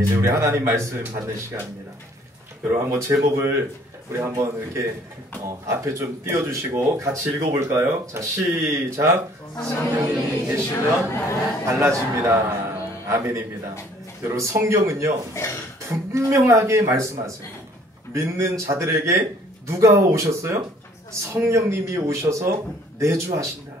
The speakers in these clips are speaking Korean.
네, 이제 우리 하나님 말씀 받는 시간입니다. 여러분 한번 제목을 우리 한번 이렇게 앞에 좀 띄워주시고 같이 읽어볼까요? 자, 시작. 성령이 계시면 달라집니다. 아멘입니다. 여러분 성경은요 분명하게 말씀하세요. 믿는 자들에게 누가 오셨어요? 성령님이 오셔서 내주하신다.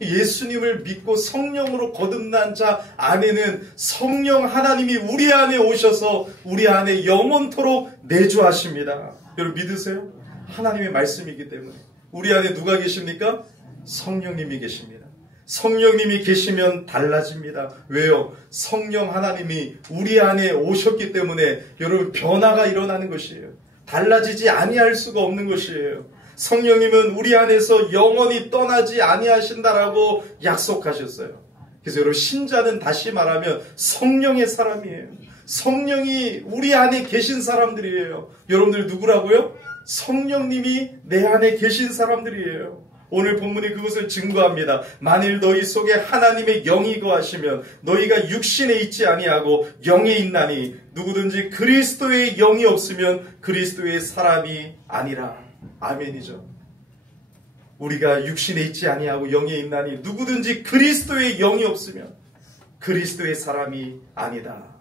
예수님을 믿고 성령으로 거듭난 자 안에는 성령 하나님이 우리 안에 오셔서 우리 안에 영원토록 내주하십니다. 여러분 믿으세요? 하나님의 말씀이기 때문에. 우리 안에 누가 계십니까? 성령님이 계십니다. 성령님이 계시면 달라집니다. 왜요? 성령 하나님이 우리 안에 오셨기 때문에 여러분 변화가 일어나는 것이에요. 달라지지 아니할 수가 없는 것이에요. 성령님은 우리 안에서 영원히 떠나지 아니하신다라고 약속하셨어요. 그래서 여러분 신자는 다시 말하면 성령의 사람이에요. 성령이 우리 안에 계신 사람들이에요. 여러분들 누구라고요? 성령님이 내 안에 계신 사람들이에요. 오늘 본문이 그것을 증거합니다. 만일 너희 속에 하나님의 영이 거하시면 너희가 육신에 있지 아니하고 영에 있나니 누구든지 그리스도의 영이 없으면 그리스도의 사람이 아니라. 아멘이죠. 우리가 육신에 있지 아니하고 영에 있나니 누구든지 그리스도의 영이 없으면 그리스도의 사람이 아니다.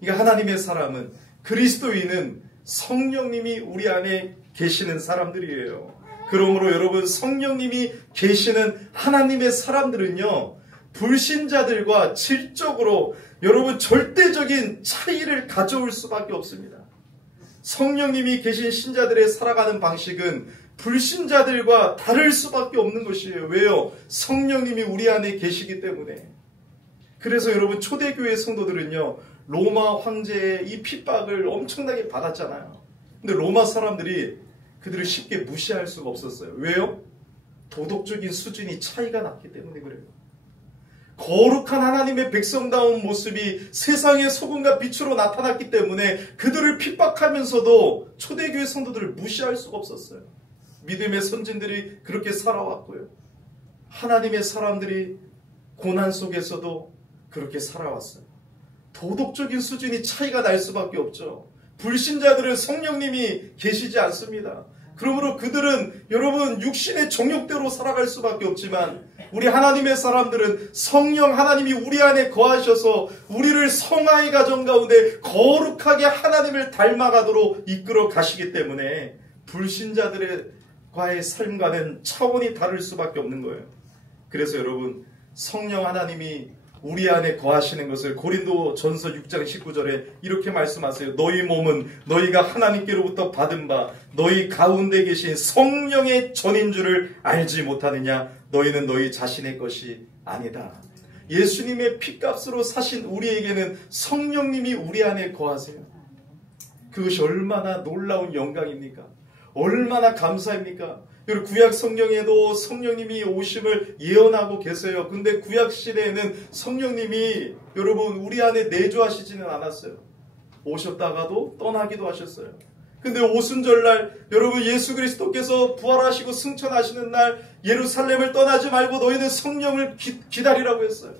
그러니까 하나님의 사람은 그리스도인은 성령님이 우리 안에 계시는 사람들이에요. 그러므로 여러분 성령님이 계시는 하나님의 사람들은요 불신자들과 질적으로 여러분 절대적인 차이를 가져올 수밖에 없습니다. 성령님이 계신 신자들의 살아가는 방식은 불신자들과 다를 수밖에 없는 것이에요. 왜요? 성령님이 우리 안에 계시기 때문에. 그래서 여러분 초대교회 성도들은요 로마 황제의 이 핍박을 엄청나게 받았잖아요. 근데 로마 사람들이 그들을 쉽게 무시할 수가 없었어요. 왜요? 도덕적인 수준이 차이가 났기 때문에 그래요. 거룩한 하나님의 백성다운 모습이 세상의 소금과 빛으로 나타났기 때문에 그들을 핍박하면서도 초대교회 성도들을 무시할 수가 없었어요. 믿음의 선진들이 그렇게 살아왔고요. 하나님의 사람들이 고난 속에서도 그렇게 살아왔어요. 도덕적인 수준이 차이가 날 수밖에 없죠. 불신자들은 성령님이 계시지 않습니다. 그러므로 그들은 여러분 육신의 정욕대로 살아갈 수밖에 없지만 우리 하나님의 사람들은 성령 하나님이 우리 안에 거하셔서 우리를 성화의 가정 가운데 거룩하게 하나님을 닮아가도록 이끌어 가시기 때문에 불신자들과의 삶과는 차원이 다를 수밖에 없는 거예요. 그래서 여러분 성령 하나님이 우리 안에 거하시는 것을 고린도전서 6장 19절에 이렇게 말씀하세요. 너희 몸은 너희가 하나님께로부터 받은 바 너희 가운데 계신 성령의 전인 줄을 알지 못하느냐? 너희는 너희 자신의 것이 아니다. 예수님의 피값으로 사신 우리에게는 성령님이 우리 안에 거하세요. 그것이 얼마나 놀라운 영광입니까? 얼마나 감사입니까? 그리고 구약 성경에도 성령님이 오심을 예언하고 계세요. 근데 구약 시대에는 성령님이 여러분 우리 안에 내주하시지는 않았어요. 오셨다가도 떠나기도 하셨어요. 근데 오순절날 여러분 예수 그리스도께서 부활하시고 승천하시는 날 예루살렘을 떠나지 말고 너희는 성령을 기다리라고 했어요.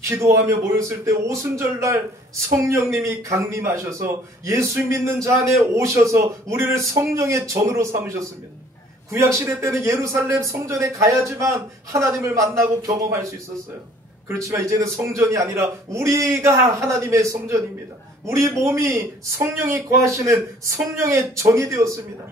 기도하며 모였을 때 오순절날 성령님이 강림하셔서 예수 믿는 자 안에 오셔서 우리를 성령의 전으로 삼으셨습니다. 구약시대 때는 예루살렘 성전에 가야지만 하나님을 만나고 경험할 수 있었어요. 그렇지만 이제는 성전이 아니라 우리가 하나님의 성전입니다. 우리 몸이 성령이 거하시는 성령의 전이 되었습니다.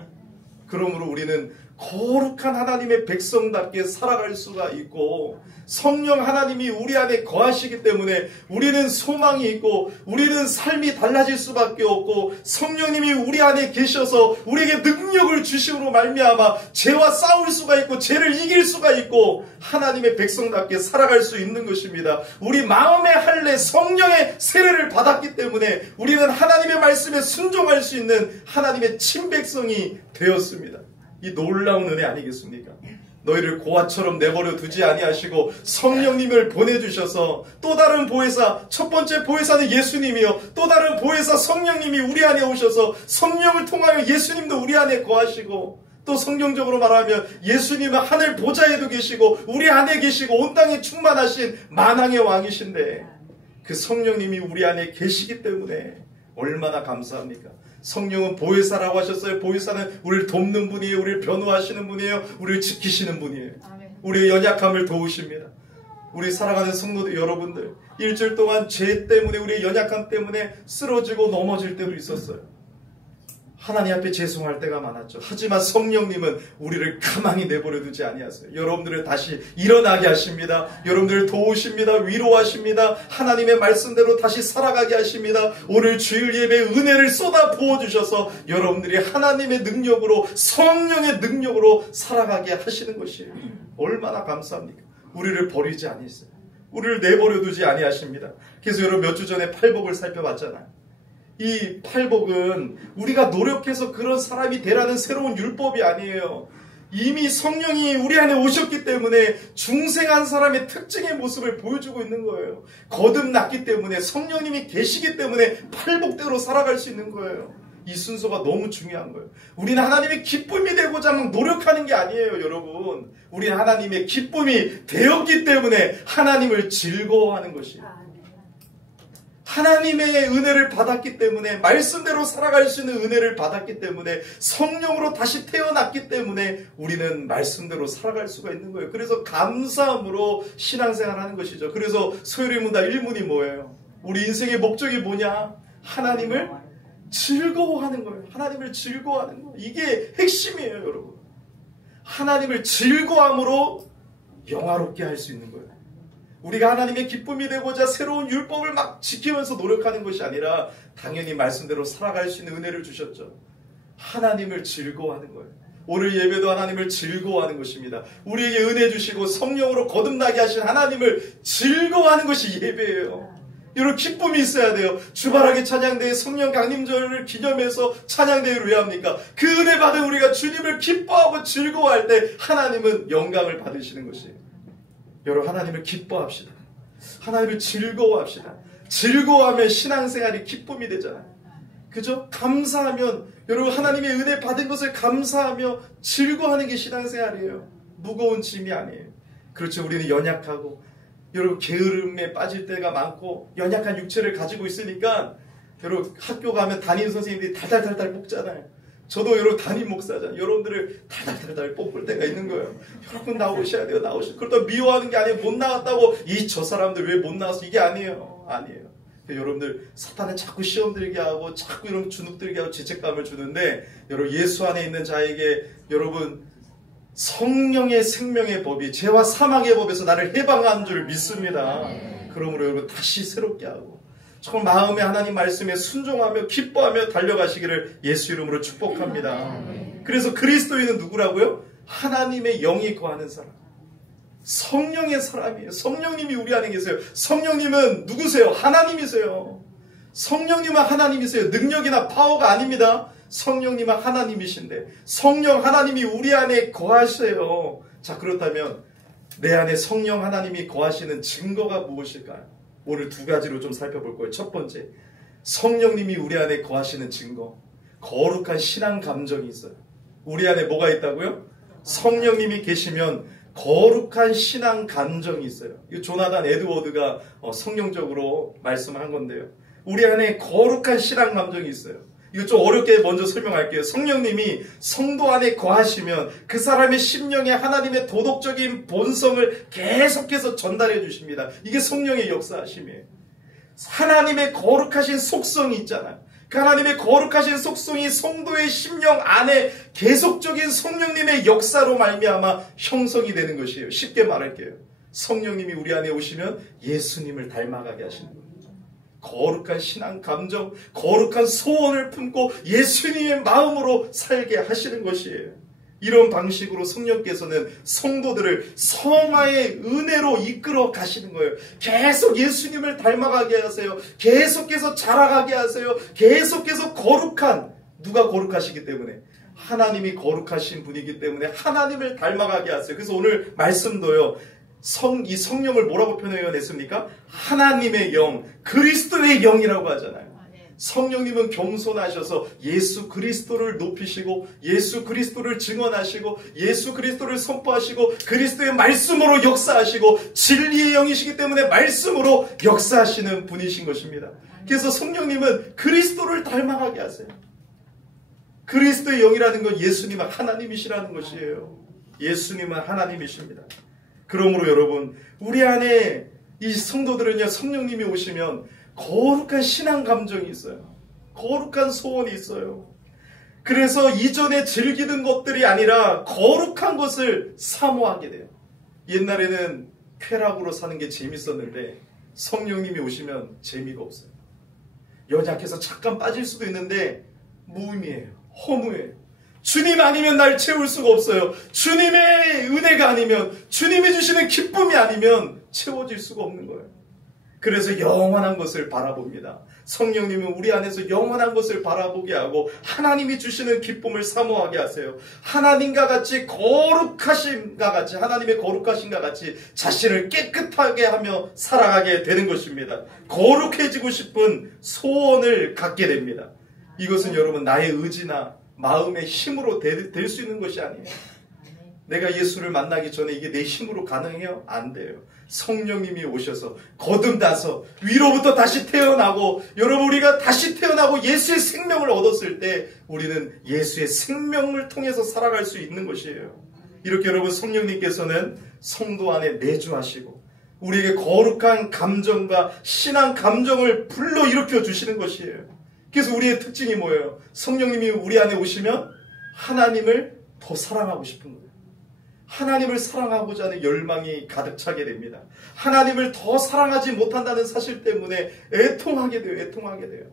그러므로 우리는 거룩한 하나님의 백성답게 살아갈 수가 있고 성령 하나님이 우리 안에 거하시기 때문에 우리는 소망이 있고 우리는 삶이 달라질 수밖에 없고 성령님이 우리 안에 계셔서 우리에게 능력을 주심으로 말미암아 죄와 싸울 수가 있고 죄를 이길 수가 있고 하나님의 백성답게 살아갈 수 있는 것입니다. 우리 마음의 할례 성령의 세례를 받았기 때문에 우리는 하나님의 말씀에 순종할 수 있는 하나님의 친백성이 되었습니다. 이 놀라운 은혜 아니겠습니까? 너희를 고아처럼 내버려 두지 아니하시고 성령님을 보내주셔서 또 다른 보혜사, 첫 번째 보혜사는 예수님이요 또 다른 보혜사 성령님이 우리 안에 오셔서 성령을 통하여 예수님도 우리 안에 거하시고 또 성경적으로 말하면 예수님은 하늘 보좌에도 계시고 우리 안에 계시고 온 땅에 충만하신 만왕의 왕이신데 그 성령님이 우리 안에 계시기 때문에 얼마나 감사합니까? 성령은 보혜사라고 하셨어요. 보혜사는 우리를 돕는 분이에요. 우리를 변호하시는 분이에요. 우리를 지키시는 분이에요. 우리의 연약함을 도우십니다. 우리 살아가는 성도들 여러분들, 일주일 동안 죄 때문에, 우리의 연약함 때문에 쓰러지고 넘어질 때도 있었어요. 하나님 앞에 죄송할 때가 많았죠. 하지만 성령님은 우리를 가만히 내버려 두지 아니하세요. 여러분들을 다시 일어나게 하십니다. 여러분들을 도우십니다. 위로하십니다. 하나님의 말씀대로 다시 살아가게 하십니다. 오늘 주일 예배에 은혜를 쏟아 부어주셔서 여러분들이 하나님의 능력으로, 성령의 능력으로 살아가게 하시는 것이에요. 얼마나 감사합니까? 우리를 버리지 아니하세요. 우리를 내버려 두지 아니하십니다. 그래서 여러분 몇 주 전에 팔복을 살펴봤잖아요. 이 팔복은 우리가 노력해서 그런 사람이 되라는 새로운 율법이 아니에요. 이미 성령이 우리 안에 오셨기 때문에 중생한 사람의 특징의 모습을 보여주고 있는 거예요. 거듭났기 때문에, 성령님이 계시기 때문에 팔복대로 살아갈 수 있는 거예요. 이 순서가 너무 중요한 거예요. 우리는 하나님의 기쁨이 되고자 노력하는 게 아니에요, 여러분. 우리는 하나님의 기쁨이 되었기 때문에 하나님을 즐거워하는 것이에요. 하나님의 은혜를 받았기 때문에, 말씀대로 살아갈 수 있는 은혜를 받았기 때문에, 성령으로 다시 태어났기 때문에 우리는 말씀대로 살아갈 수가 있는 거예요. 그래서 감사함으로 신앙생활하는 것이죠. 그래서 소요리 문답 1문이 뭐예요? 우리 인생의 목적이 뭐냐? 하나님을 즐거워하는 거예요. 하나님을 즐거워하는 거예요. 이게 핵심이에요, 여러분. 하나님을 즐거움으로 영화롭게 할 수 있는 거예요. 우리가 하나님의 기쁨이 되고자 새로운 율법을 막 지키면서 노력하는 것이 아니라 당연히 말씀대로 살아갈 수 있는 은혜를 주셨죠. 하나님을 즐거워하는 거예요. 오늘 예배도 하나님을 즐거워하는 것입니다. 우리에게 은혜 주시고 성령으로 거듭나게 하신 하나님을 즐거워하는 것이 예배예요. 이런 기쁨이 있어야 돼요. 주바라기 찬양대회 성령 강림절을 기념해서 찬양대회를 왜 합니까? 그 은혜 받은 우리가 주님을 기뻐하고 즐거워할 때 하나님은 영광을 받으시는 것이에요. 여러분, 하나님을 기뻐합시다. 하나님을 즐거워합시다. 즐거워하면 신앙생활이 기쁨이 되잖아요. 그죠? 감사하면, 여러분 하나님의 은혜 받은 것을 감사하며 즐거워하는 게 신앙생활이에요. 무거운 짐이 아니에요. 그렇죠. 우리는 연약하고, 여러분 게으름에 빠질 때가 많고 연약한 육체를 가지고 있으니까 여러분 학교 가면 담임 선생님들이 달달달달 뽑잖아요. 저도 여러분 담임 목사잖아요. 여러분들을 달달달달 뽑을 때가 있는 거예요. 여러분 나오셔야 돼요. 나오셔야. 그렇다고 미워하는 게 아니에요. 못 나왔다고 저 사람들 왜 못 나왔어? 이게 아니에요. 아니에요. 여러분들 사탄은 자꾸 시험 들게 하고 자꾸 이런 주눅 들게 하고 죄책감을 주는데 여러분 예수 안에 있는 자에게 여러분 성령의 생명의 법이 죄와 사망의 법에서 나를 해방한 줄 믿습니다. 그러므로 여러분 다시 새롭게 하고 정말 마음에 하나님 말씀에 순종하며 기뻐하며 달려가시기를 예수 이름으로 축복합니다. 그래서 그리스도인은 누구라고요? 하나님의 영이 거하는 사람. 성령의 사람이에요. 성령님이 우리 안에 계세요. 성령님은 누구세요? 하나님이세요. 성령님은 하나님이세요. 능력이나 파워가 아닙니다. 성령님은 하나님이신데 성령 하나님이 우리 안에 거하세요. 자, 그렇다면 내 안에 성령 하나님이 거하시는 증거가 무엇일까요? 오늘 두 가지로 좀 살펴볼 거예요. 첫 번째, 성령님이 우리 안에 거하시는 증거, 거룩한 신앙 감정이 있어요. 우리 안에 뭐가 있다고요? 성령님이 계시면 거룩한 신앙 감정이 있어요. 이 조나단 에드워드가 성령적으로 말씀한 건데요. 우리 안에 거룩한 신앙 감정이 있어요. 이거 좀 어렵게 먼저 설명할게요. 성령님이 성도 안에 거하시면 그 사람의 심령에 하나님의 도덕적인 본성을 계속해서 전달해 주십니다. 이게 성령의 역사하심이에요. 하나님의 거룩하신 속성이 있잖아요. 그 하나님의 거룩하신 속성이 성도의 심령 안에 계속적인 성령님의 역사로 말미암아 형성이 되는 것이에요. 쉽게 말할게요. 성령님이 우리 안에 오시면 예수님을 닮아가게 하시는 거예요. 거룩한 신앙 감정, 거룩한 소원을 품고 예수님의 마음으로 살게 하시는 것이에요. 이런 방식으로 성령께서는 성도들을 성화의 은혜로 이끌어 가시는 거예요. 계속 예수님을 닮아가게 하세요. 계속해서 자라가게 하세요. 계속해서 거룩한, 누가 거룩하시기 때문에? 하나님이 거룩하신 분이기 때문에 하나님을 닮아가게 하세요. 그래서 오늘 말씀도요. 이 성령을 뭐라고 표현해냈습니까? 하나님의 영, 그리스도의 영이라고 하잖아요. 성령님은 겸손하셔서 예수 그리스도를 높이시고 예수 그리스도를 증언하시고 예수 그리스도를 선포하시고 그리스도의 말씀으로 역사하시고 진리의 영이시기 때문에 말씀으로 역사하시는 분이신 것입니다. 그래서 성령님은 그리스도를 닮아가게 하세요. 그리스도의 영이라는 건 예수님은 하나님이시라는 것이에요. 예수님은 하나님이십니다. 그러므로 여러분, 우리 안에 이 성도들은요, 성령님이 오시면 거룩한 신앙 감정이 있어요. 거룩한 소원이 있어요. 그래서 이전에 즐기던 것들이 아니라 거룩한 것을 사모하게 돼요. 옛날에는 쾌락으로 사는 게 재밌었는데 성령님이 오시면 재미가 없어요. 연약해서 잠깐 빠질 수도 있는데 무의미해요. 허무해요. 주님 아니면 날 채울 수가 없어요. 주님의 은혜가 아니면, 주님이 주시는 기쁨이 아니면 채워질 수가 없는 거예요. 그래서 영원한 것을 바라봅니다. 성령님은 우리 안에서 영원한 것을 바라보게 하고 하나님이 주시는 기쁨을 사모하게 하세요. 하나님과 같이 거룩하심과 같이, 하나님의 거룩하심과 같이 자신을 깨끗하게 하며 살아가게 되는 것입니다. 거룩해지고 싶은 소원을 갖게 됩니다. 이것은 여러분 나의 의지나 마음의 힘으로 될 수 있는 것이 아니에요. 내가 예수를 만나기 전에 이게 내 힘으로 가능해요? 안 돼요. 성령님이 오셔서 거듭나서 위로부터 다시 태어나고, 여러분 우리가 다시 태어나고 예수의 생명을 얻었을 때 우리는 예수의 생명을 통해서 살아갈 수 있는 것이에요. 이렇게 여러분 성령님께서는 성도 안에 내주하시고 우리에게 거룩한 감정과 신앙 감정을 불러일으켜 주시는 것이에요. 그래서 우리의 특징이 뭐예요? 성령님이 우리 안에 오시면 하나님을 더 사랑하고 싶은 거예요. 하나님을 사랑하고자 하는 열망이 가득 차게 됩니다. 하나님을 더 사랑하지 못한다는 사실 때문에 애통하게 돼요. 애통하게 돼요.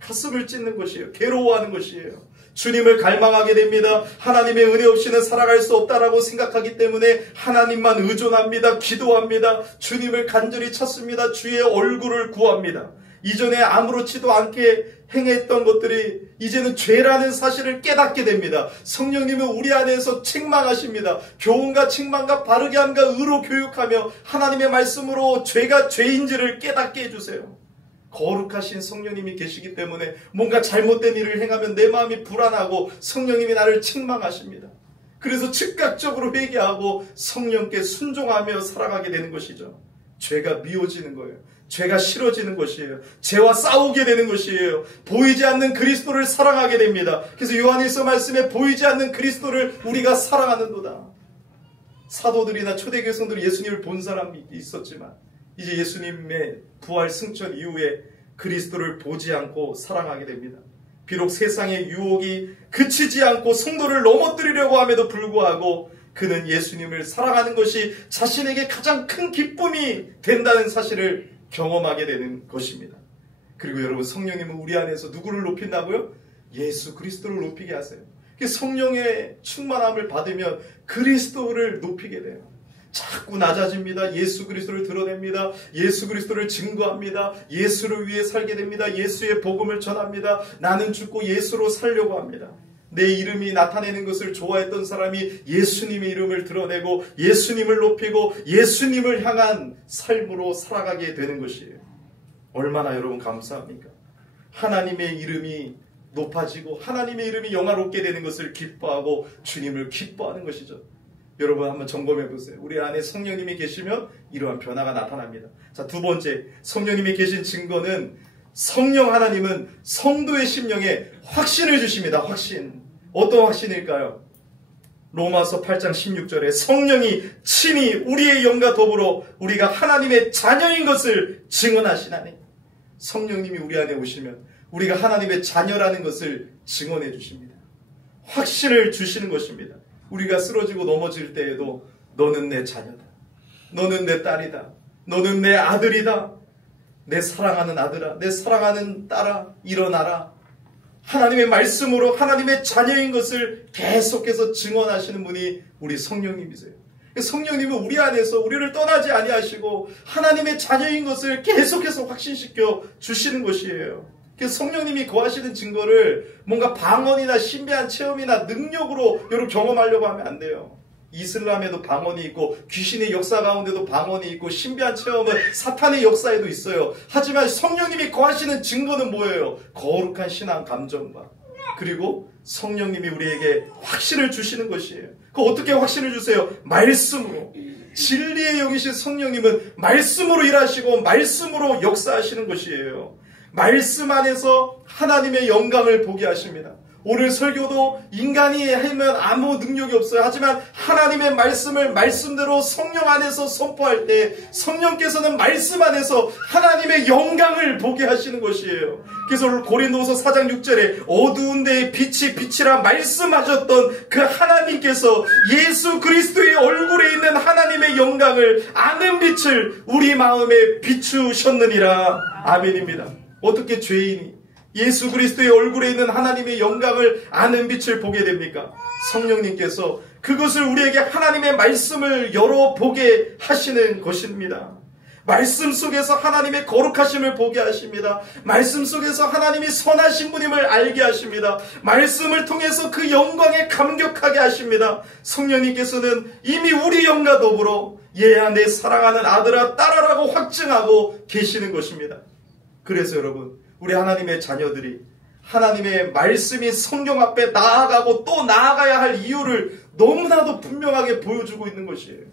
가슴을 찢는 것이에요. 괴로워하는 것이에요. 주님을 갈망하게 됩니다. 하나님의 은혜 없이는 살아갈 수 없다라고 생각하기 때문에 하나님만 의존합니다. 기도합니다. 주님을 간절히 찾습니다. 주의 얼굴을 구합니다. 이전에 아무렇지도 않게 행했던 것들이 이제는 죄라는 사실을 깨닫게 됩니다. 성령님은 우리 안에서 책망하십니다. 교훈과 책망과 바르게 함과 의로 교육하며 하나님의 말씀으로 죄가 죄인지를 깨닫게 해주세요. 거룩하신 성령님이 계시기 때문에 뭔가 잘못된 일을 행하면 내 마음이 불안하고 성령님이 나를 책망하십니다. 그래서 즉각적으로 회개하고 성령께 순종하며 살아가게 되는 것이죠. 죄가 미워지는 거예요. 죄가 싫어지는 것이에요. 죄와 싸우게 되는 것이에요. 보이지 않는 그리스도를 사랑하게 됩니다. 그래서 요한일서 말씀에 보이지 않는 그리스도를 우리가 사랑하는도다. 사도들이나 초대교회 성도들이 예수님을 본 사람이 있었지만 이제 예수님의 부활 승천 이후에 그리스도를 보지 않고 사랑하게 됩니다. 비록 세상의 유혹이 그치지 않고 성도를 넘어뜨리려고 함에도 불구하고 그는 예수님을 사랑하는 것이 자신에게 가장 큰 기쁨이 된다는 사실을 경험하게 되는 것입니다. 그리고 여러분 성령님은 우리 안에서 누구를 높인다고요? 예수 그리스도를 높이게 하세요. 성령의 충만함을 받으면 그리스도를 높이게 돼요. 자꾸 낮아집니다. 예수 그리스도를 드러냅니다. 예수 그리스도를 증거합니다. 예수를 위해 살게 됩니다. 예수의 복음을 전합니다. 나는 죽고 예수로 살려고 합니다. 내 이름이 나타내는 것을 좋아했던 사람이 예수님의 이름을 드러내고 예수님을 높이고 예수님을 향한 삶으로 살아가게 되는 것이에요. 얼마나 여러분 감사합니까? 하나님의 이름이 높아지고 하나님의 이름이 영화롭게 되는 것을 기뻐하고 주님을 기뻐하는 것이죠. 여러분 한번 점검해 보세요. 우리 안에 성령님이 계시면 이러한 변화가 나타납니다. 자, 두 번째, 성령님이 계신 증거는 성령 하나님은 성도의 심령에 확신을 주십니다. 확신. 어떤 확신일까요? 로마서 8장 16절에 성령이 친히 우리의 영과 더불어 우리가 하나님의 자녀인 것을 증언하시나니. 성령님이 우리 안에 오시면 우리가 하나님의 자녀라는 것을 증언해 주십니다. 확신을 주시는 것입니다. 우리가 쓰러지고 넘어질 때에도 너는 내 자녀다. 너는 내 딸이다. 너는 내 아들이다. 내 사랑하는 아들아, 내 사랑하는 딸아, 일어나라. 하나님의 말씀으로 하나님의 자녀인 것을 계속해서 증언하시는 분이 우리 성령님이세요. 성령님은 우리 안에서 우리를 떠나지 아니하시고 하나님의 자녀인 것을 계속해서 확신시켜 주시는 것이에요. 그래서 성령님이 거하시는 증거를 뭔가 방언이나 신비한 체험이나 능력으로 여러분 경험하려고 하면 안 돼요. 이슬람에도 방언이 있고 귀신의 역사 가운데도 방언이 있고 신비한 체험은 사탄의 역사에도 있어요. 하지만 성령님이 거하시는 증거는 뭐예요? 거룩한 신앙 감정과 그리고 성령님이 우리에게 확신을 주시는 것이에요. 그 어떻게 확신을 주세요? 말씀으로. 진리의 영이신 성령님은 말씀으로 일하시고 말씀으로 역사하시는 것이에요. 말씀 안에서 하나님의 영광을 보게 하십니다. 오늘 설교도 인간이 하면 아무 능력이 없어요. 하지만 하나님의 말씀을 말씀대로 성령 안에서 선포할 때 성령께서는 말씀 안에서 하나님의 영광을 보게 하시는 것이에요. 그래서 오늘 고린도후서 4장 6절에 어두운 데에 빛이 빛이라 말씀하셨던 그 하나님께서 예수 그리스도의 얼굴에 있는 하나님의 영광을 아는 빛을 우리 마음에 비추셨느니라. 아멘입니다. 어떻게 죄인이 예수 그리스도의 얼굴에 있는 하나님의 영광을 아는 빛을 보게 됩니까? 성령님께서 그것을 우리에게 하나님의 말씀을 열어보게 하시는 것입니다. 말씀 속에서 하나님의 거룩하심을 보게 하십니다. 말씀 속에서 하나님이 선하신 분임을 알게 하십니다. 말씀을 통해서 그 영광에 감격하게 하십니다. 성령님께서는 이미 우리 영과 더불어 얘야 내 사랑하는 아들아 딸아라고 확증하고 계시는 것입니다. 그래서 여러분, 우리 하나님의 자녀들이 하나님의 말씀이 성경 앞에 나아가고 또 나아가야 할 이유를 너무나도 분명하게 보여주고 있는 것이에요.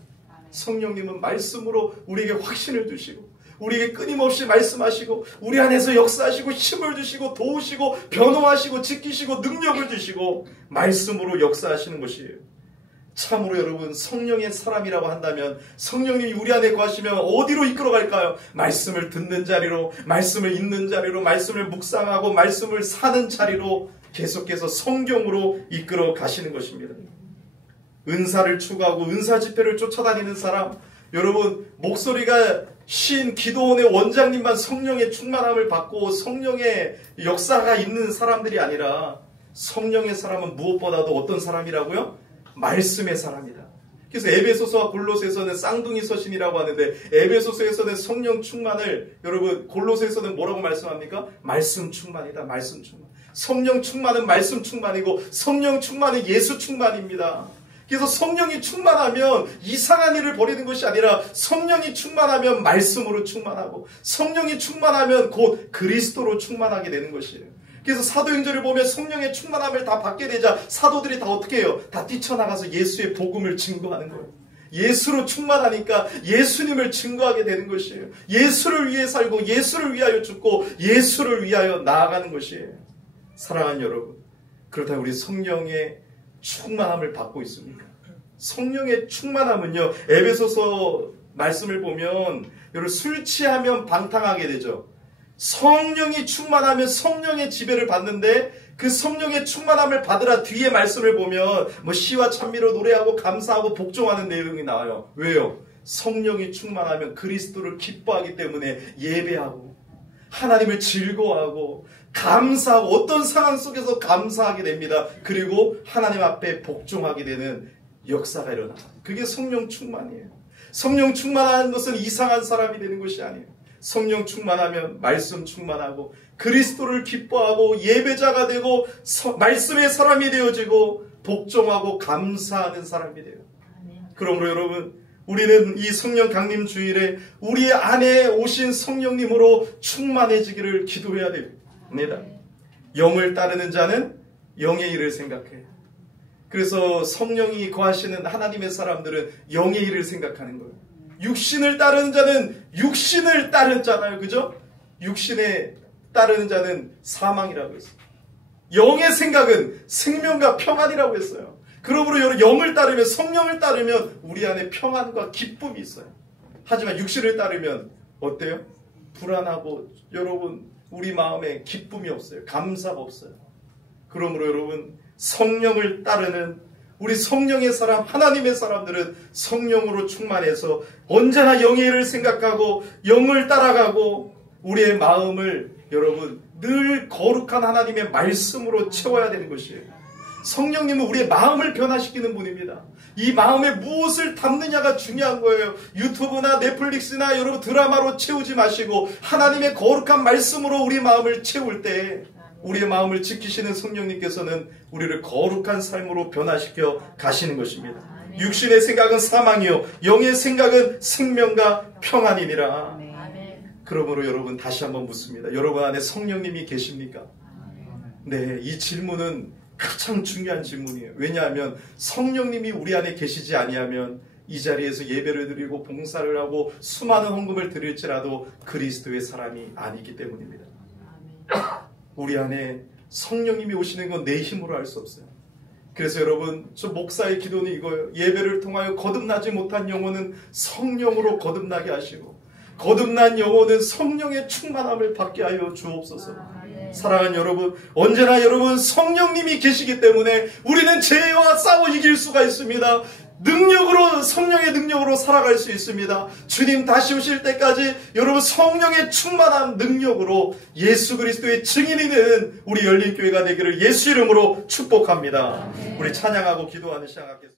성령님은 말씀으로 우리에게 확신을 주시고 우리에게 끊임없이 말씀하시고 우리 안에서 역사하시고 힘을 주시고 도우시고 변호하시고 지키시고 능력을 주시고 말씀으로 역사하시는 것이에요. 참으로 여러분, 성령의 사람이라고 한다면 성령님이 우리 안에 거하시면 어디로 이끌어갈까요? 말씀을 듣는 자리로, 말씀을 읽는 자리로, 말씀을 묵상하고 말씀을 사는 자리로 계속해서 성경으로 이끌어 가시는 것입니다. 은사를 추구하고 은사 집회를 쫓아다니는 사람, 여러분, 목소리가 신 기도원의 원장님만 성령의 충만함을 받고 성령의 역사가 있는 사람들이 아니라 성령의 사람은 무엇보다도 어떤 사람이라고요? 말씀의 사람이다. 그래서 에베소서와 골로새에서는 쌍둥이 서신이라고 하는데 에베소서에서는 성령 충만을, 여러분 골로새에서는 뭐라고 말씀합니까? 말씀 충만이다. 말씀 충만. 성령 충만은 말씀 충만이고 성령 충만은 예수 충만입니다. 그래서 성령이 충만하면 이상한 일을 벌이는 것이 아니라 성령이 충만하면 말씀으로 충만하고 성령이 충만하면 곧 그리스도로 충만하게 되는 것이에요. 그래서 사도행전을 보면 성령의 충만함을 다 받게 되자 사도들이 다 어떻게 해요? 다 뛰쳐나가서 예수의 복음을 증거하는 거예요. 예수로 충만하니까 예수님을 증거하게 되는 것이에요. 예수를 위해 살고 예수를 위하여 죽고 예수를 위하여 나아가는 것이에요. 사랑하는 여러분, 그렇다면 우리 성령의 충만함을 받고 있습니까? 성령의 충만함은요, 에베소서 말씀을 보면 여러분, 술 취하면 방탕하게 되죠. 성령이 충만하면 성령의 지배를 받는데 그 성령의 충만함을 받으라 뒤에 말씀을 보면 뭐 시와 찬미로 노래하고 감사하고 복종하는 내용이 나와요. 왜요? 성령이 충만하면 그리스도를 기뻐하기 때문에 예배하고 하나님을 즐거워하고 감사하고 어떤 상황 속에서 감사하게 됩니다. 그리고 하나님 앞에 복종하게 되는 역사가 일어나요. 그게 성령 충만이에요. 성령 충만한 것은 이상한 사람이 되는 것이 아니에요. 성령 충만하면 말씀 충만하고 그리스도를 기뻐하고 예배자가 되고 말씀의 사람이 되어지고 복종하고 감사하는 사람이 돼요. 그러므로 여러분, 우리는 이 성령 강림 주일에 우리 안에 오신 성령님으로 충만해지기를 기도해야 됩니다. 영을 따르는 자는 영의 일을 생각해요. 그래서 성령이 거하시는 하나님의 사람들은 영의 일을 생각하는 거예요. 육신을 따르는 자는 육신을 따르잖아요. 그죠? 육신에 따르는 자는 사망이라고 했어요. 영의 생각은 생명과 평안이라고 했어요. 그러므로 여러분, 영을 따르면, 성령을 따르면 우리 안에 평안과 기쁨이 있어요. 하지만 육신을 따르면 어때요? 불안하고 여러분, 우리 마음에 기쁨이 없어요. 감사가 없어요. 그러므로 여러분, 성령을 따르는 우리 성령의 사람, 하나님의 사람들은 성령으로 충만해서 언제나 영의 일을 생각하고 영을 따라가고 우리의 마음을 여러분 늘 거룩한 하나님의 말씀으로 채워야 되는 것이에요. 성령님은 우리의 마음을 변화시키는 분입니다. 이 마음에 무엇을 담느냐가 중요한 거예요. 유튜브나 넷플릭스나 여러분 드라마로 채우지 마시고 하나님의 거룩한 말씀으로 우리 마음을 채울 때 우리의 마음을 지키시는 성령님께서는 우리를 거룩한 삶으로 변화시켜 가시는 것입니다. 육신의 생각은 사망이요 영의 생각은 생명과 평안이니라. 그러므로 여러분 다시 한번 묻습니다. 여러분 안에 성령님이 계십니까? 네, 이 질문은 가장 중요한 질문이에요. 왜냐하면 성령님이 우리 안에 계시지 아니하면 이 자리에서 예배를 드리고 봉사를 하고 수많은 헌금을 드릴지라도 그리스도의 사람이 아니기 때문입니다. 우리 안에 성령님이 오시는 건 내 힘으로 할 수 없어요. 그래서 여러분, 저 목사의 기도는 이거예요. 예배를 통하여 거듭나지 못한 영혼은 성령으로 거듭나게 하시고 거듭난 영혼은 성령의 충만함을 받게 하여 주옵소서. 사랑하는 여러분, 언제나 여러분 성령님이 계시기 때문에 우리는 죄와 싸워 이길 수가 있습니다. 능력으로, 성령의 능력으로 살아갈 수 있습니다. 주님 다시 오실 때까지 여러분 성령의 충만한 능력으로 예수 그리스도의 증인이 되는 우리 열린교회가 되기를 예수 이름으로 축복합니다. 우리 찬양하고 기도하는 시간 갖겠습니다.